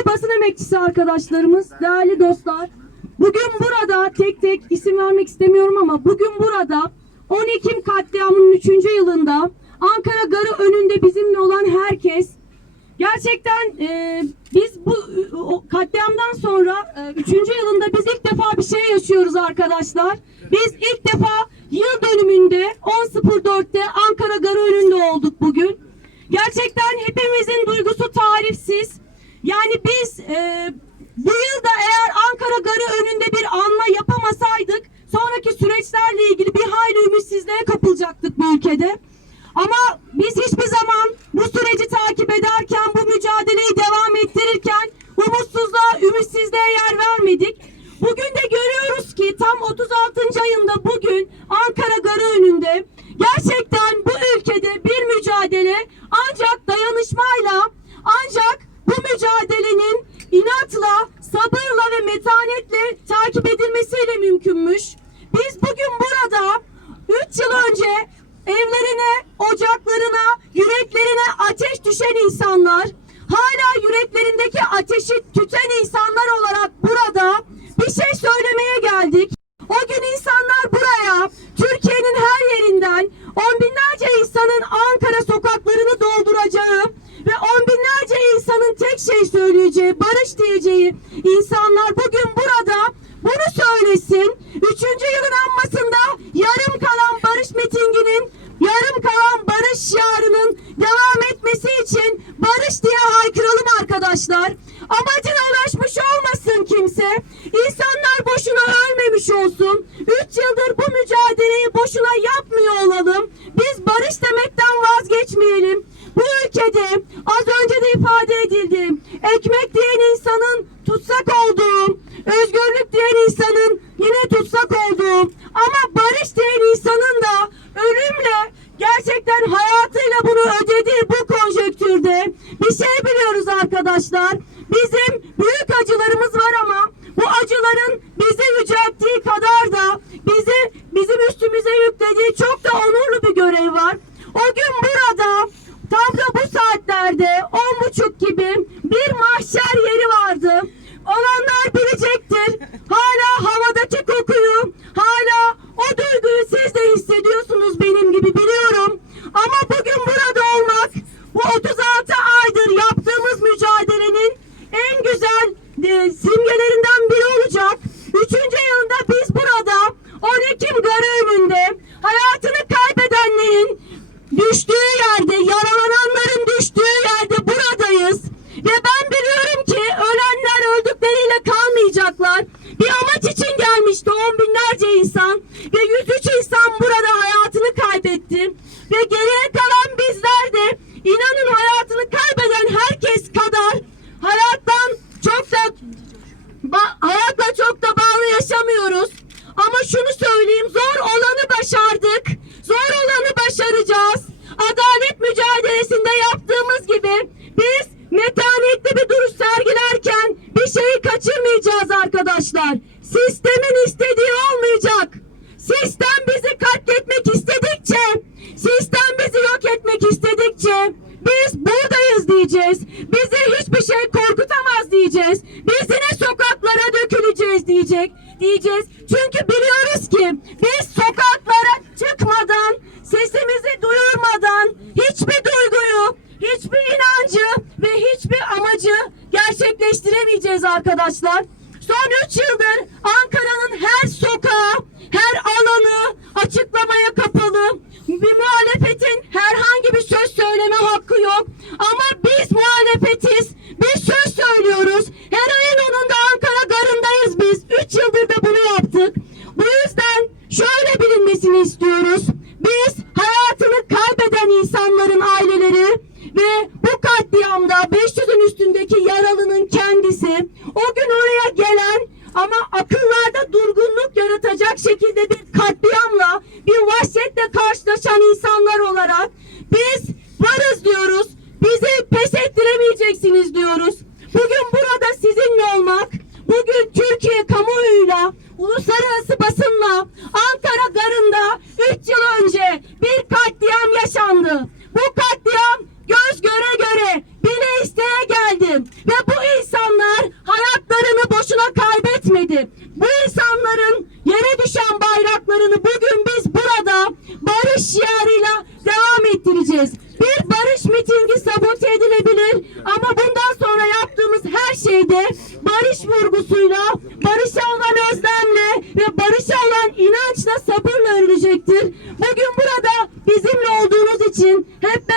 Değerli basın emekçisi arkadaşlarımız, değerli dostlar. Bugün burada tek tek isim vermek istemiyorum ama bugün burada 10 Ekim katliamının 3. yılında Ankara Garı önünde bizimle olan herkes gerçekten e, biz bu o, katliamdan sonra 3. yılında biz ilk defa bir şey yaşıyoruz arkadaşlar. Biz ilk defa yıl dönümünde 10.04'te Ankara Garı önünde olduk bugün. Gerçekten hepimizin duygusu tarifsiz. Yani biz e, bu yılda eğer Ankara Garı önünde bir anma yapamasaydık sonraki süreçlerle ilgili bir hayli ümitsizliğe kapılacaktık bu ülkede. Ama biz hiçbir zaman bu süreci takip ederken, bu mücadeleyi devam ettirirken umutsuzluğa, ümitsizliğe yer vermedik. Bugün de görüyoruz ki tam 36. ayında bugün Ankara Garı önünde gerçekten bu ülkede bir mücadele ancak dayanışmayla, ancak bu mücadelenin inatla, sabırla ve metanetle takip edilmesiyle mümkünmüş. Biz bugün burada 3 yıl önce evlerine, ocaklarına, yüreklerine ateş düşen insanlar, hala yüreklerindeki ateşi tüten insanlar olarak burada bir şey söylemeye geldik. O gün insanlar buraya Türkiye'nin her yerinden on binlerce insanın Ankara sokaklarını dolduracağı ve on binlerce insanın tek şey söyleyeceği, barış diyeceği insanlar arkadaşlar. Amacına ulaşmış olmasın kimse. İnsanlar boşuna ölmemiş olsun. Üç yıldır bu mücadeleyi boşuna yapmıyor olalım. Biz barış demekten vazgeçmeyelim. Bu ülkede az önce de ifade edildi. Ekmek diyen insanın tutsak olduğu, özgürlük diyen insanın yine tutsak olduğu ama barış diyen insanın da ölümle gerçekten hayatıyla bunu ödediği bu konjektürde bir şey arkadaşlar. Arkadaşlar. Son üç yıldır Ankara'nın her sokağı, her alanı açıklamaya kapalı. Bir muhalefetin herhangi bir söz söyleme hakkı yok. Ama akıllarda vurgusuyla, barışa olan özlemle ve barışa olan inançla sabırla örülecektir. Bugün burada bizimle olduğunuz için, hep